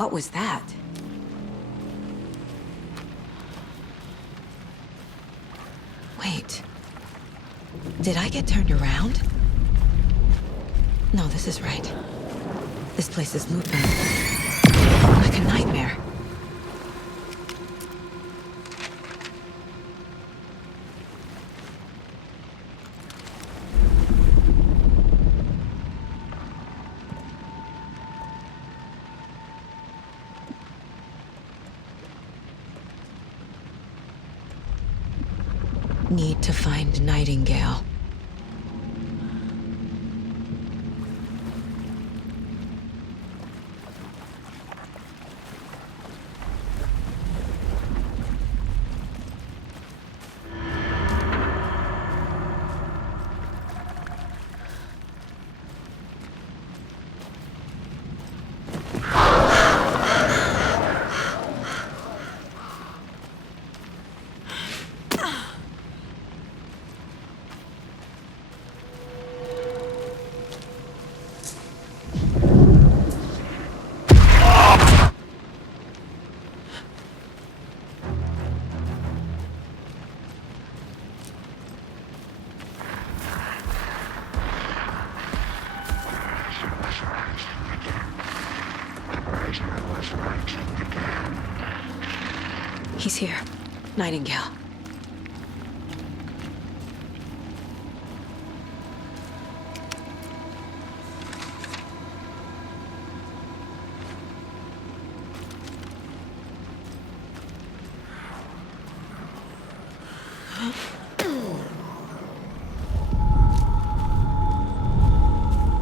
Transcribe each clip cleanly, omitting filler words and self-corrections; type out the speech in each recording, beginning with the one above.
What was that? Wait. Did I get turned around? No, this is right. This place is moving. Like a nightmare. Need to find Nightingale. He's here. Nightingale.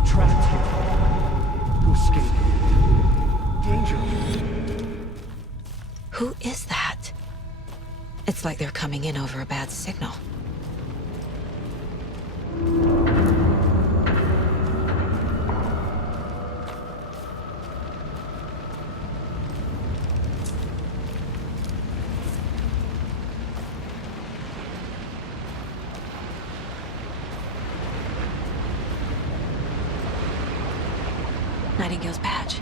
Trapped here. To escape. Danger. Who is that? It's like they're coming in over a bad signal. Nightingale's badge.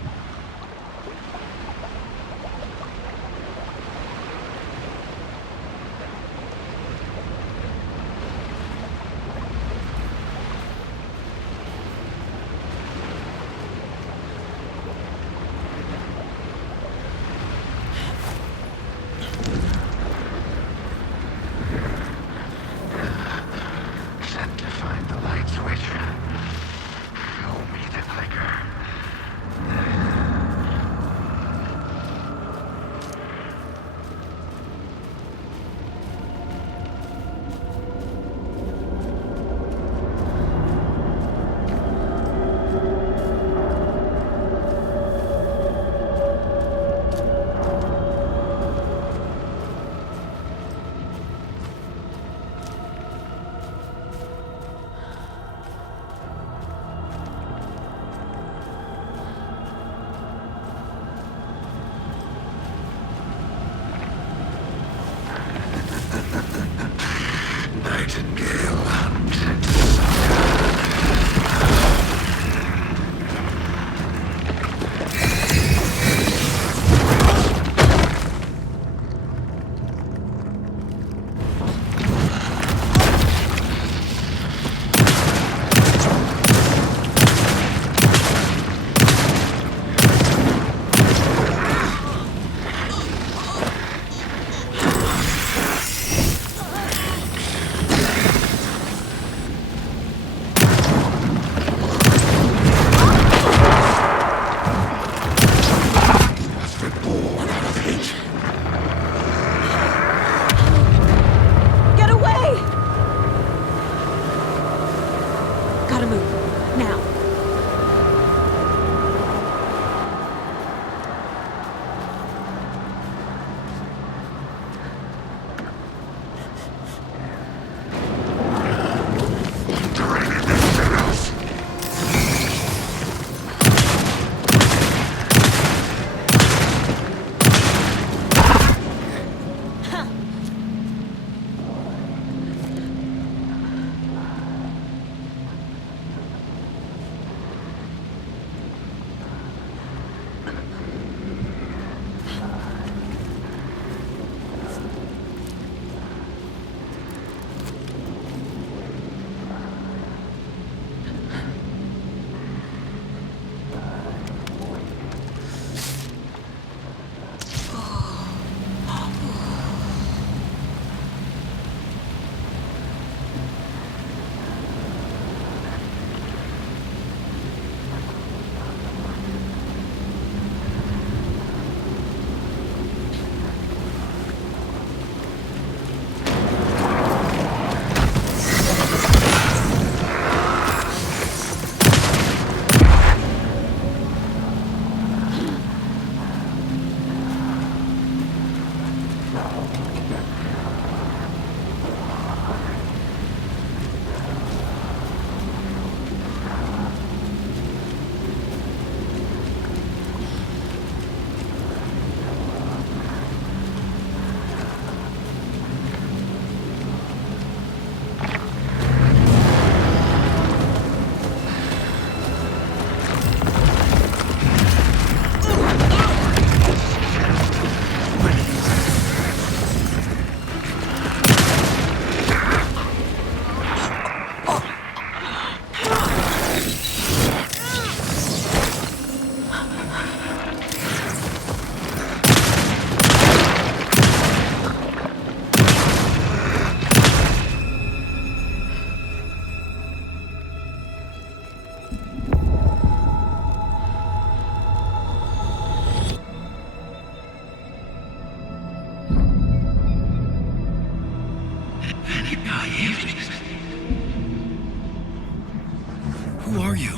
Who are you?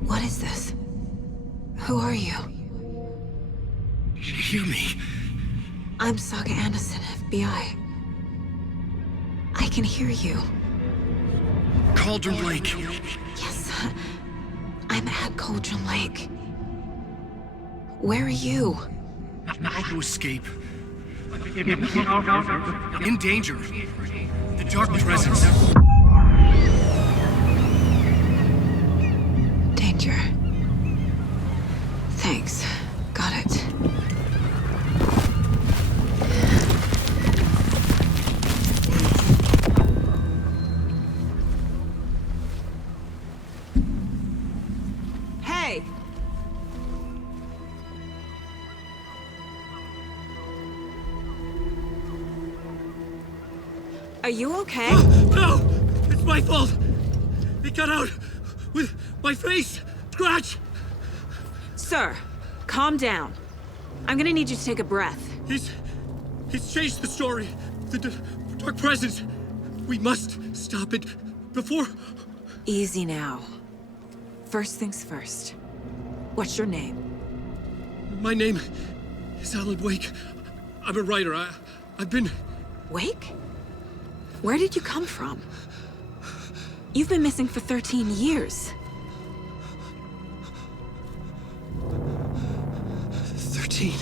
What is this? Who are you? Hear me. I'm Saga Anderson, FBI. I can hear you. Cauldron Lake. Yes, I'm at Cauldron Lake. Where are you? How to escape. In danger. The dark presence. Danger. Thanks. Got it. Hey! Are you okay? No! It's my fault! It got out with my face! Scratch! Sir, calm down. I'm gonna need you to take a breath. He's changed the story. The dark presence. We must stop it before... Easy now. First things first. What's your name? My name is Alan Wake. I'm a writer. I've been... Wake? Where did you come from? You've been missing for 13 years. 13.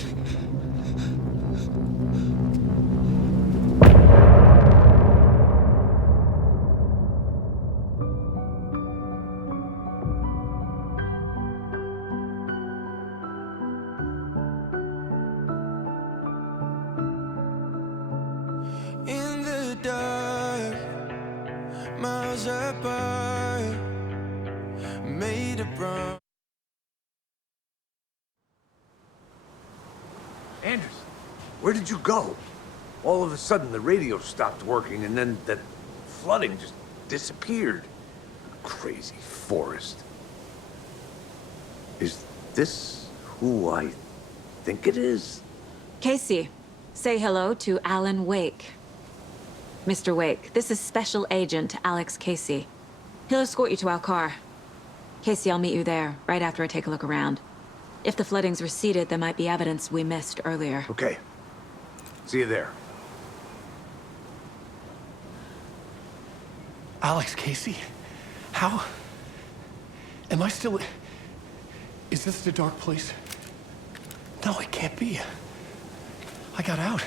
In the dark, miles apart, made a run. Anderson, where did you go? All of a sudden, the radio stopped working, and then that flooding just disappeared. Crazy forest. Is this who I think it is? Casey, say hello to Alan Wake. Mr. Wake, this is Special Agent Alex Casey. He'll escort you to our car. Casey, I'll meet you there, right after I take a look around. If the flooding's receded, there might be evidence we missed earlier. Okay. See you there. Alex Casey? How? Am I still... Is this the dark place? No, it can't be. I got out.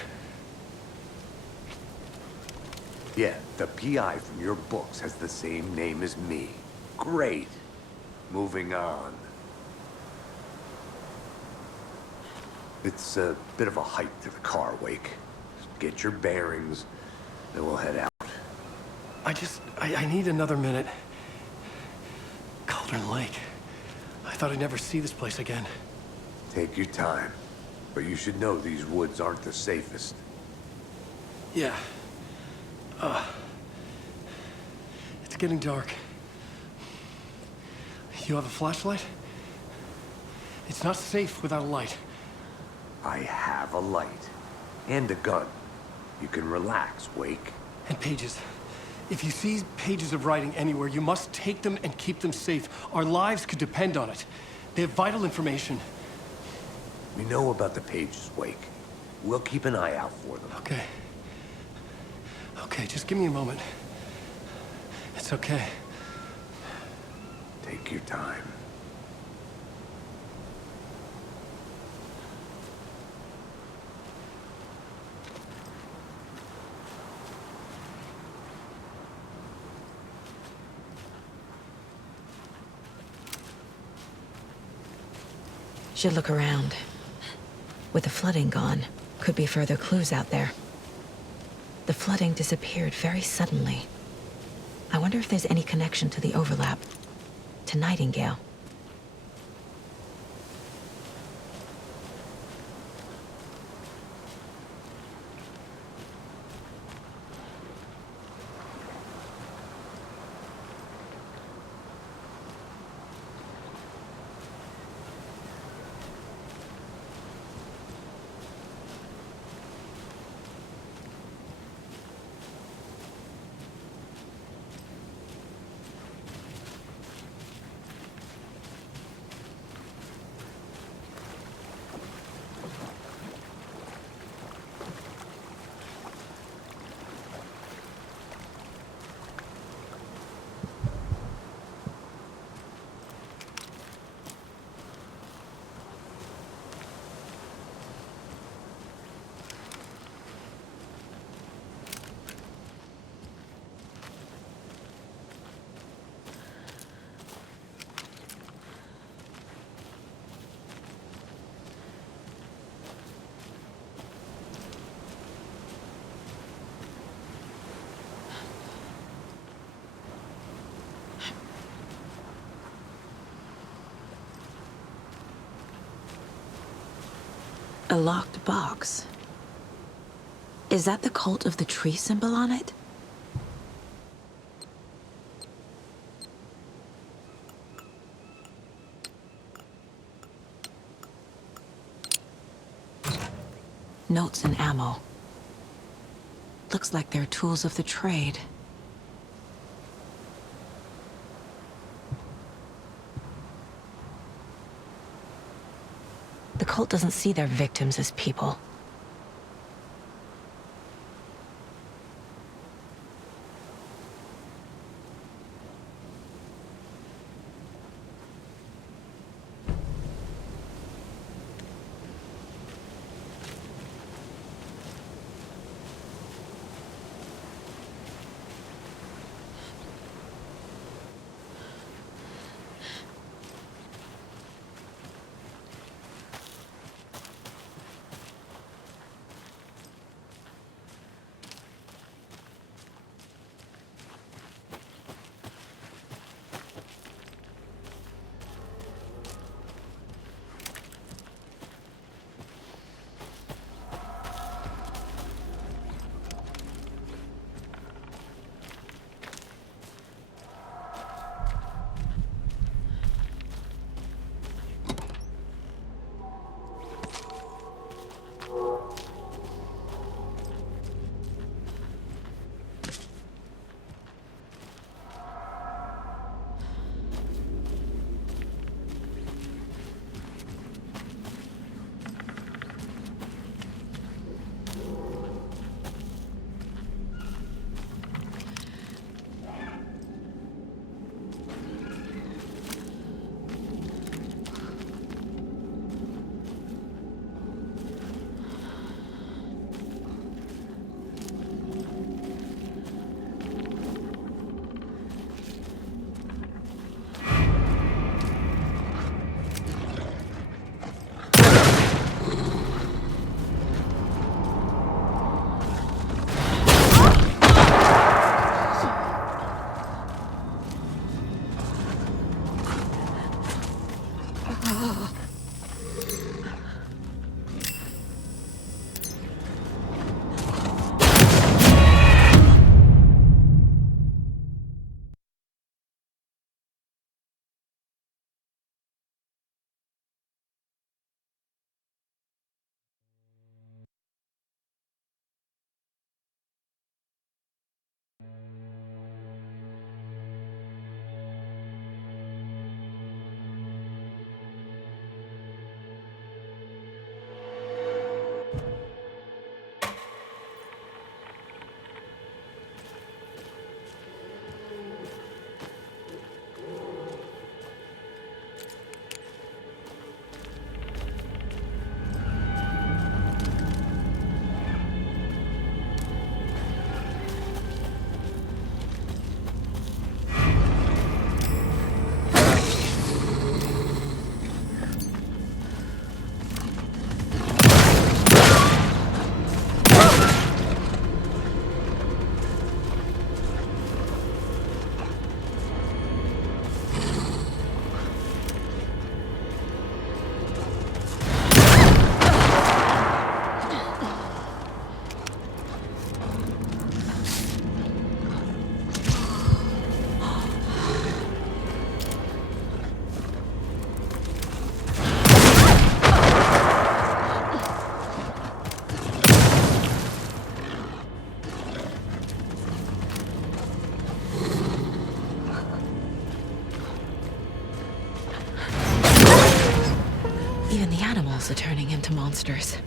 Yeah, the PI from your books has the same name as me. Great. Moving on. It's a bit of a hike to the car, Wake. Get your bearings, then we'll head out. I need another minute. Cauldron Lake. I thought I'd never see this place again. Take your time. But you should know these woods aren't the safest. Yeah. It's getting dark. You have a flashlight? It's not safe without a light. I have a light. And a gun. You can relax, Wake. And pages. If you see pages of writing anywhere, you must take them and keep them safe. Our lives could depend on it. They have vital information. We know about the pages, Wake. We'll keep an eye out for them. Okay. Okay, just give me a moment. It's okay. Take your time. Should look around. With the flooding gone, could be further clues out there. The flooding disappeared very suddenly. I wonder if there's any connection to the overlap. To Nightingale. A locked box. Is that the cult of the tree symbol on it? Notes and ammo. Looks like they're tools of the trade. The cult doesn't see their victims as people. Are turning into monsters.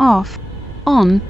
Off, on.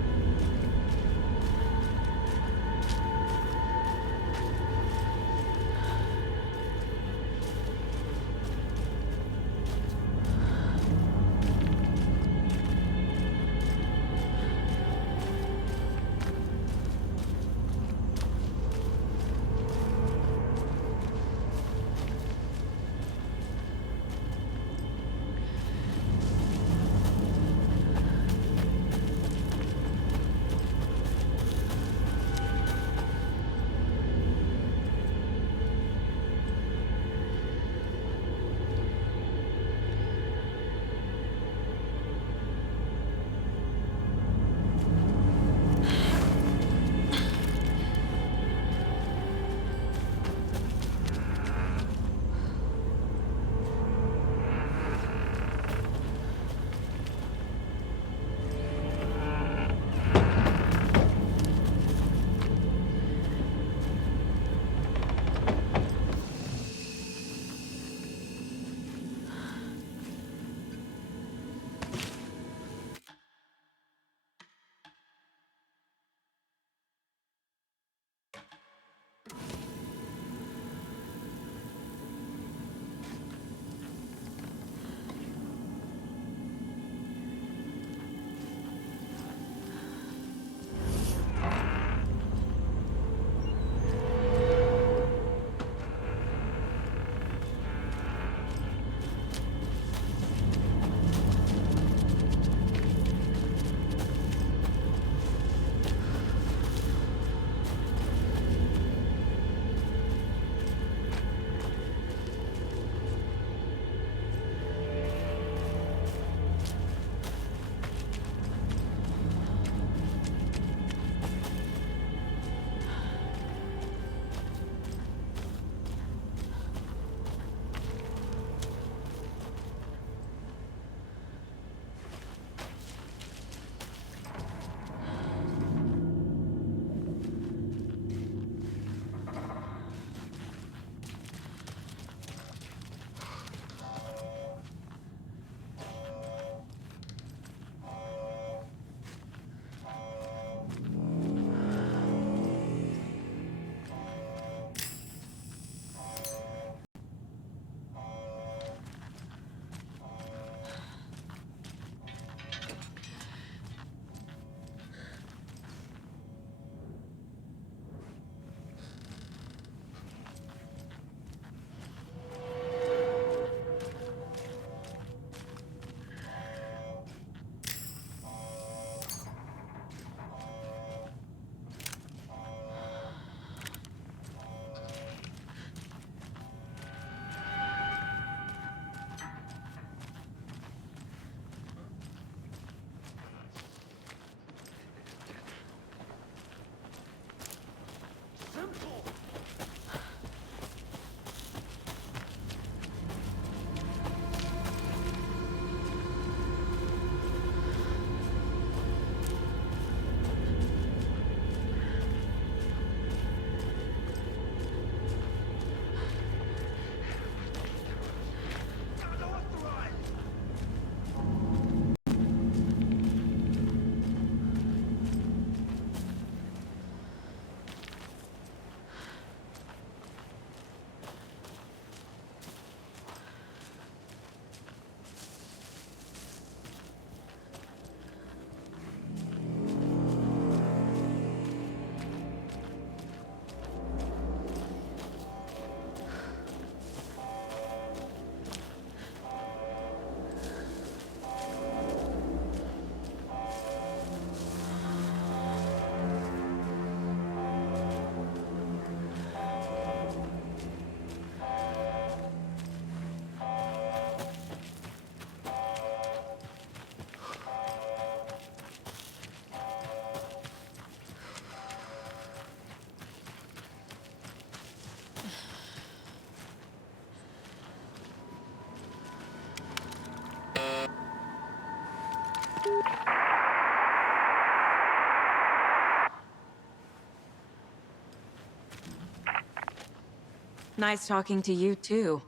Nice talking to you, too.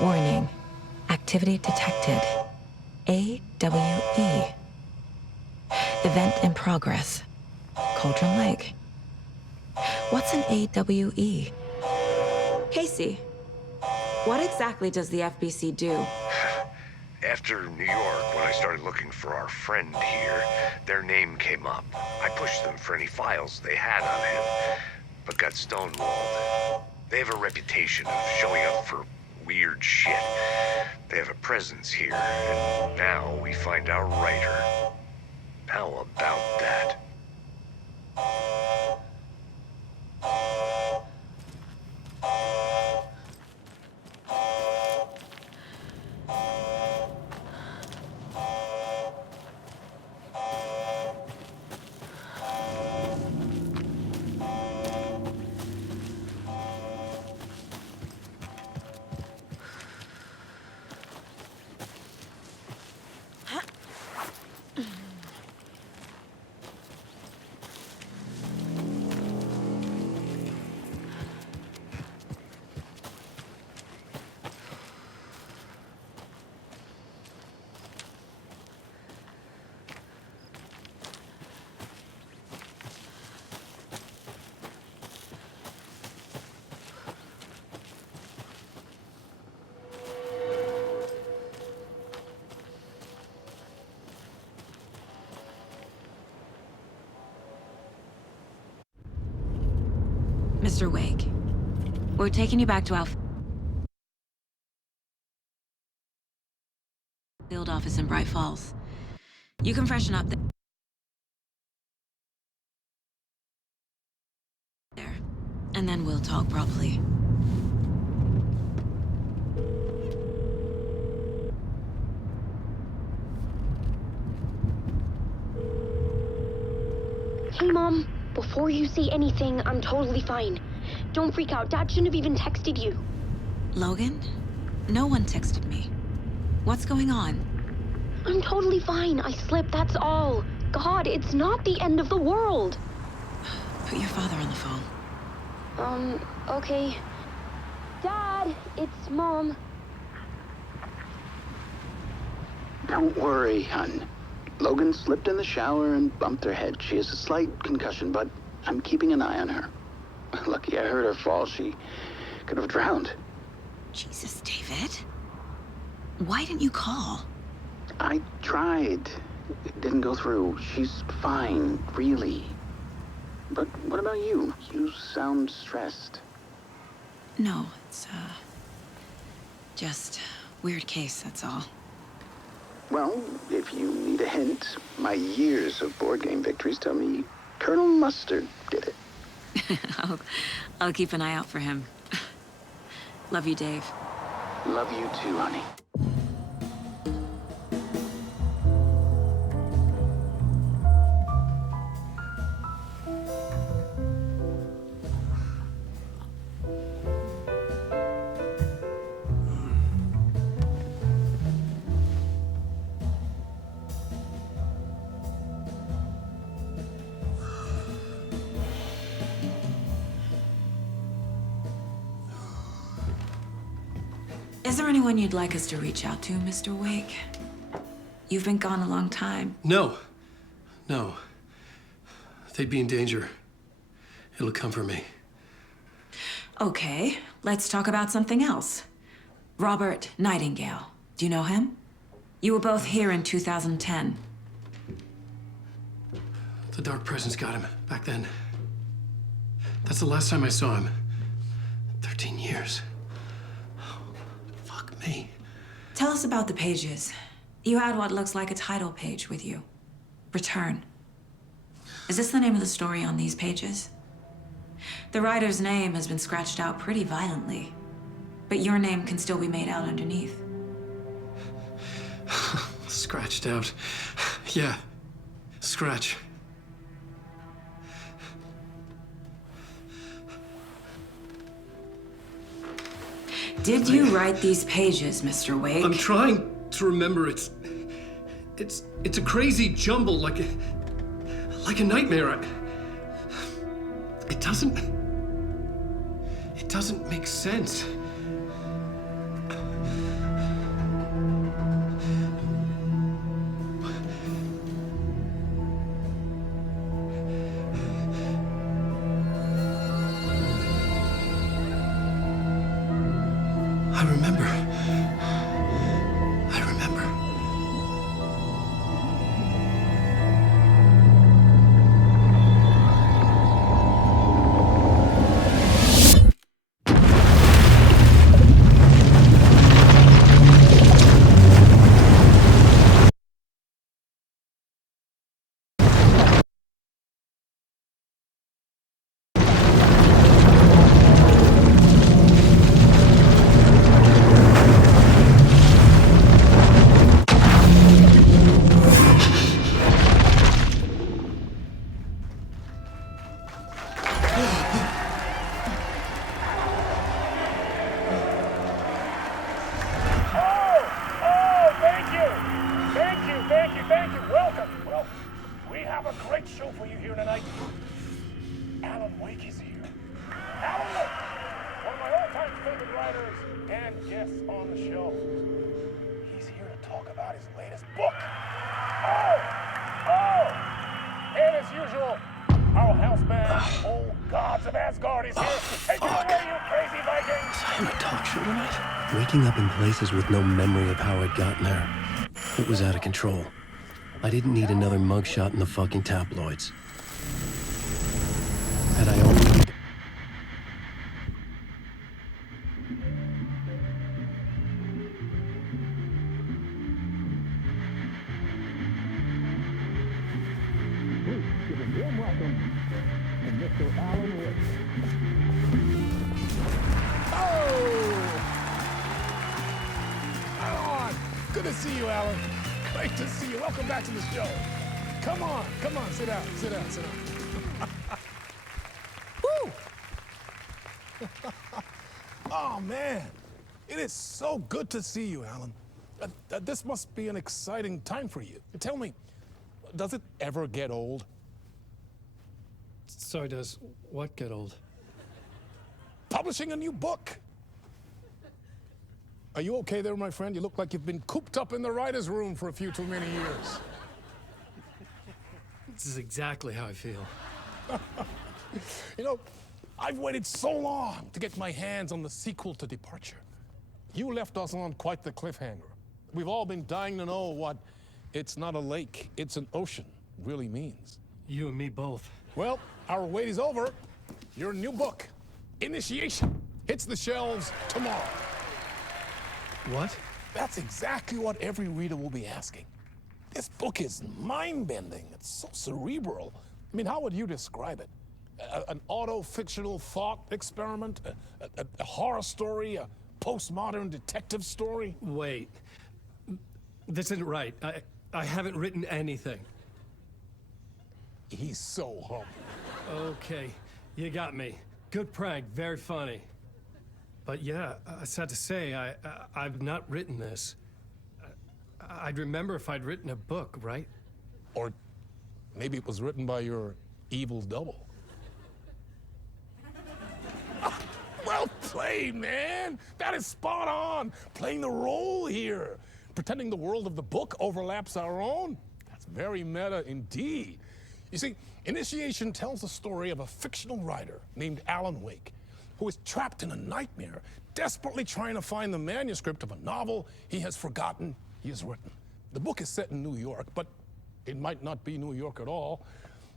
Warning. Activity detected. AWE. Event in progress. Cauldron Lake. What's an AWE? Casey, what exactly does the FBC do? After New York, when I started looking for our friend here, their name came up. I pushed them for any files they had on him, but got stonewalled. They have a reputation of showing up for weird shit. They have a presence here, and now we find our writer. How about that? Mr. Wake, we're taking you back to our field office in Bright Falls. You can freshen up there, and then we'll talk properly. Hey, Mom. Before you say anything, I'm totally fine. Don't freak out. Dad shouldn't have even texted you. Logan? No one texted me. What's going on? I'm totally fine. I slipped, that's all. God, it's not the end of the world. Put your father on the phone. Okay. Dad, it's Mom. Don't worry, hon. Logan slipped in the shower and bumped her head. She has a slight concussion, but I'm keeping an eye on her. Lucky I heard her fall. She could have drowned. Jesus, David. Why didn't you call? I tried. It didn't go through. She's fine, really. But what about you? You sound stressed. No, it's, just weird case, that's all. Well, if you need a hint, my years of board game victories tell me Colonel Mustard did it. I'll keep an eye out for him. Love you, Dave. Love you too, honey. Is there anyone you'd like us to reach out to, Mr. Wake? You've been gone a long time. No. No. They'd be in danger. It'll come for me. Okay, let's talk about something else. Robert Nightingale. Do you know him? You were both here in 2010. The Dark Presence got him back then. That's the last time I saw him. 13 years. Oh, fuck me. Tell us about the pages. You had what looks like a title page with you. Return. Is this the name of the story on these pages? The writer's name has been scratched out pretty violently, but your name can still be made out underneath. Scratched out. Yeah. Scratch. Did you write these pages, Mr. Wake? I'm trying to remember. It's a crazy jumble, like a nightmare. It doesn't make sense. I remember. Thank you. Welcome. Well, we have a great show for you here tonight. Alan Wake is here. Alan Wake, one of my all-time favorite writers and guests on the show. He's here to talk about his latest book. And as usual, our house band, Old Gods of Asgard, is here. Take it away, you crazy Vikings! Was I in a talk show tonight? Waking up in places with no memory of how I'd gotten there. It was out of control. I didn't need another mugshot in the fucking tabloids. Had I only... Give a warm welcome to Mr. Alan Wake. Alan! Good to see you, Alan. Great to see you. Welcome back to the show. Come on, sit down. Woo! Oh, man. It is so good to see you, Alan. This must be an exciting time for you. Tell me, does it ever get old? Sorry, does what get old? Publishing a new book. Are you okay there, my friend? You look like you've been cooped up in the writer's room for a few too many years. This is exactly how I feel. You know, I've waited so long to get my hands on the sequel to Departure. You left us on quite the cliffhanger. We've all been dying to know what "it's not a lake, it's an ocean" really means. You and me both. Well, our wait is over. Your new book, Initiation, hits the shelves tomorrow. What? That's exactly what every reader will be asking. This book is mind-bending. It's so cerebral. I mean, how would you describe it? An auto-fictional thought experiment? A horror story? A postmodern detective story? Wait. This isn't right. I haven't written anything. He's so humble. Okay, you got me. Good prank, very funny. But yeah, sad to say, I've not written this. I'd remember if I'd written a book, right? Or maybe it was written by your evil double. Well played, man. That is spot on. Playing the role here. Pretending the world of the book overlaps our own. That's very meta indeed. You see, Initiation tells the story of a fictional writer named Alan Wake, who is trapped in a nightmare, desperately trying to find the manuscript of a novel he has forgotten he has written. The book is set in New York, but it might not be New York at all.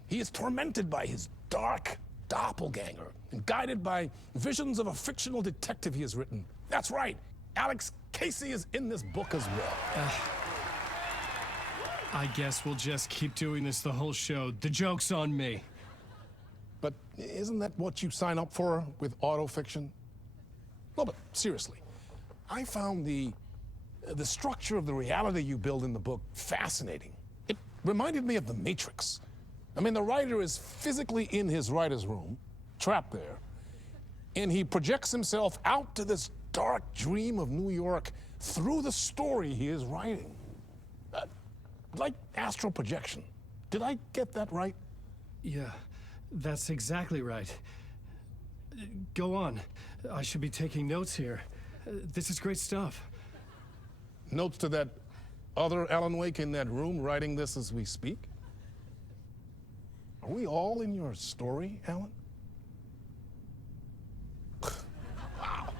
He is tormented by his dark doppelganger and guided by visions of a fictional detective he has written. That's right, Alex Casey is in this book as well. I guess we'll just keep doing this the whole show. The joke's on me. But isn't that what you sign up for with autofiction? No, but seriously, I found the structure of the reality you build in the book fascinating. It reminded me of The Matrix. I mean, the writer is physically in his writer's room, trapped there, and he projects himself out to this dark dream of New York through the story he is writing. Like astral projection. Did I get that right? Yeah, that's exactly right. Go on. I should be taking notes here. This is great stuff. Notes to that other Alan Wake in that room writing this as we speak? Are we all in your story, Alan? Wow.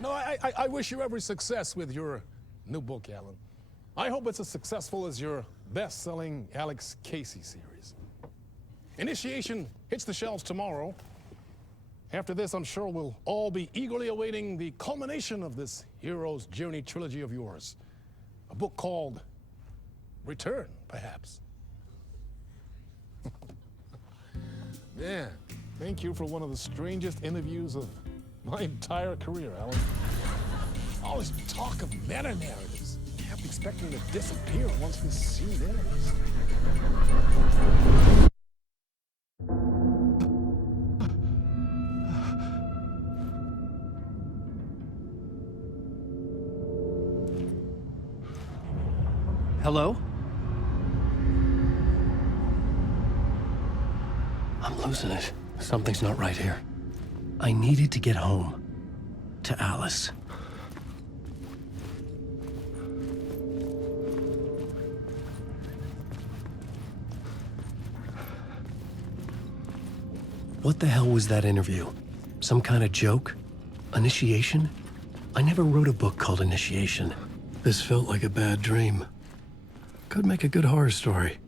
No, I wish you every success with your new book, Alan. I hope it's as successful as your best-selling Alex Casey series. Initiation hits the shelves tomorrow. After this, I'm sure we'll all be eagerly awaiting the culmination of this hero's journey trilogy of yours. A book called Return, perhaps. Yeah, thank you for one of the strangest interviews of my entire career, Alan. All this talk of meta-narratives. Kept expecting to disappear once this scene ends. Hello? I'm losing it. Something's not right here. I needed to get home. To Alice. What the hell was that interview? Some kind of joke? Initiation? I never wrote a book called Initiation. This felt like a bad dream. Could make a good horror story.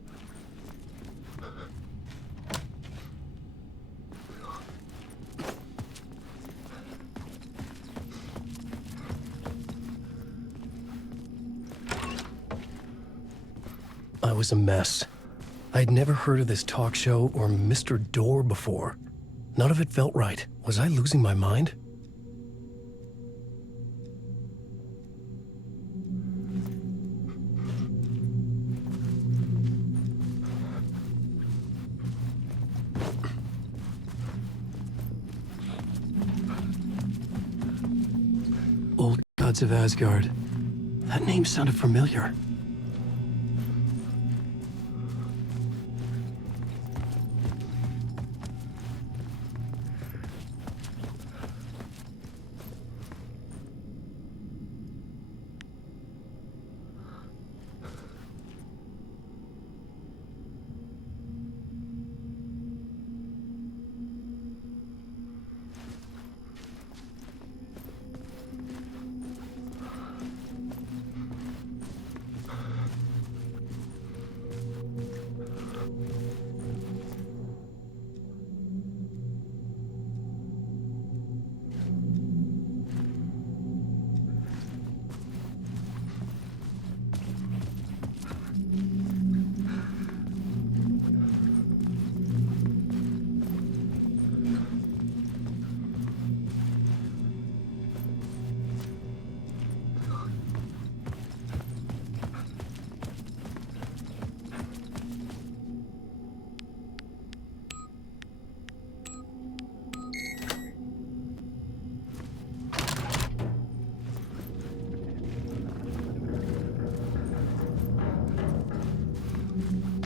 I was a mess. I'd never heard of this talk show or Mr. Door before. None of it felt right. Was I losing my mind? Old Gods of Asgard. That name sounded familiar.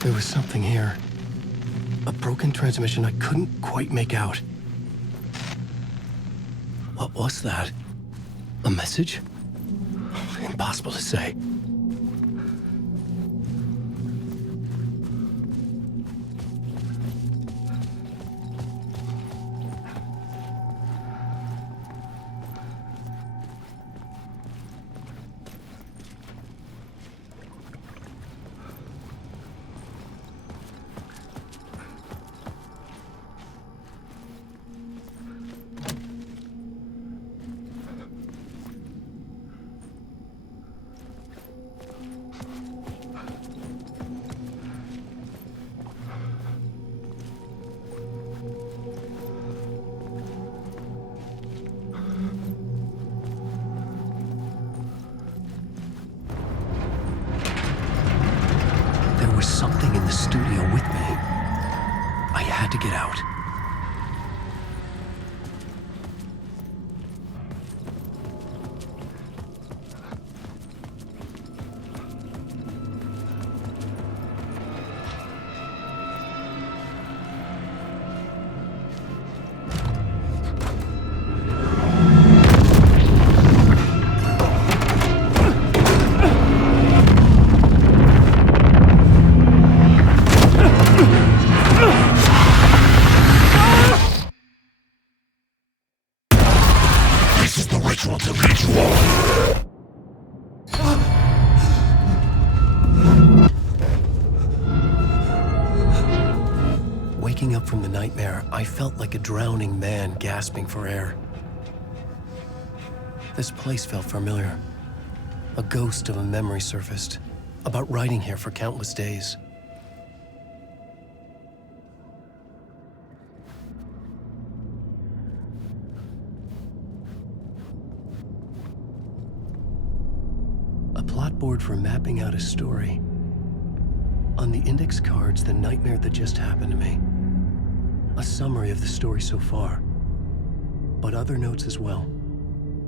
There was something here. A broken transmission I couldn't quite make out. What was that? A message? Impossible to say. was something in the studio with me. I had to get out. Waking up from the nightmare, I felt like a drowning man gasping for air. This place felt familiar. A ghost of a memory surfaced, about riding here for countless days. A plot board for mapping out a story. On the index cards, the nightmare that just happened to me. A summary of the story so far, but other notes as well.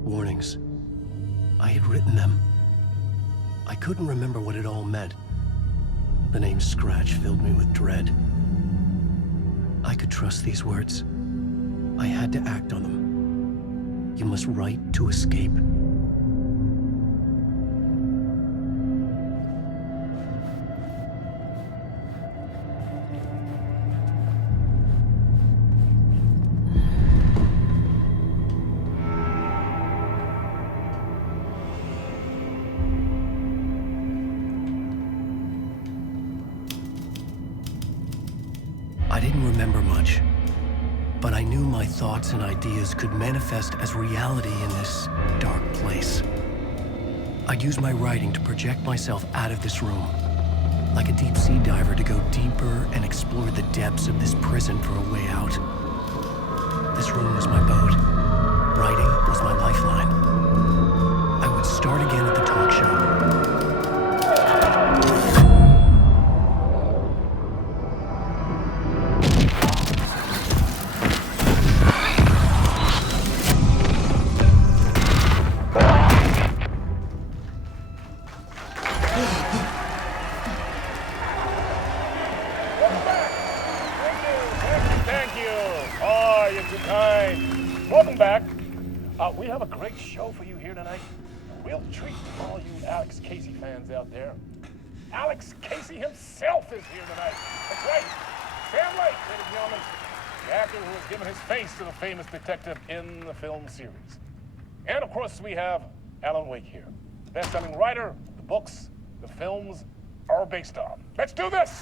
Warnings. I had written them. I couldn't remember what it all meant. The name Scratch filled me with dread. I could trust these words. I had to act on them. You must write to escape. I didn't remember much, but I knew my thoughts and ideas could manifest as reality in this dark place. I'd use my writing to project myself out of this room, like a deep-sea diver to go deeper and explore the depths of this prison for a way out. This room was my boat. Writing was my lifeline. I would start again at the talk show. Welcome back. We have a great show for you here tonight. A real treat to all you Alex Casey fans out there. Alex Casey himself is here tonight. That's right. Sam Lake, ladies and gentlemen. The actor who has given his face to the famous detective in the film series. And of course, we have Alan Wake here. Best-selling writer, the books, the films are based on. Let's do this!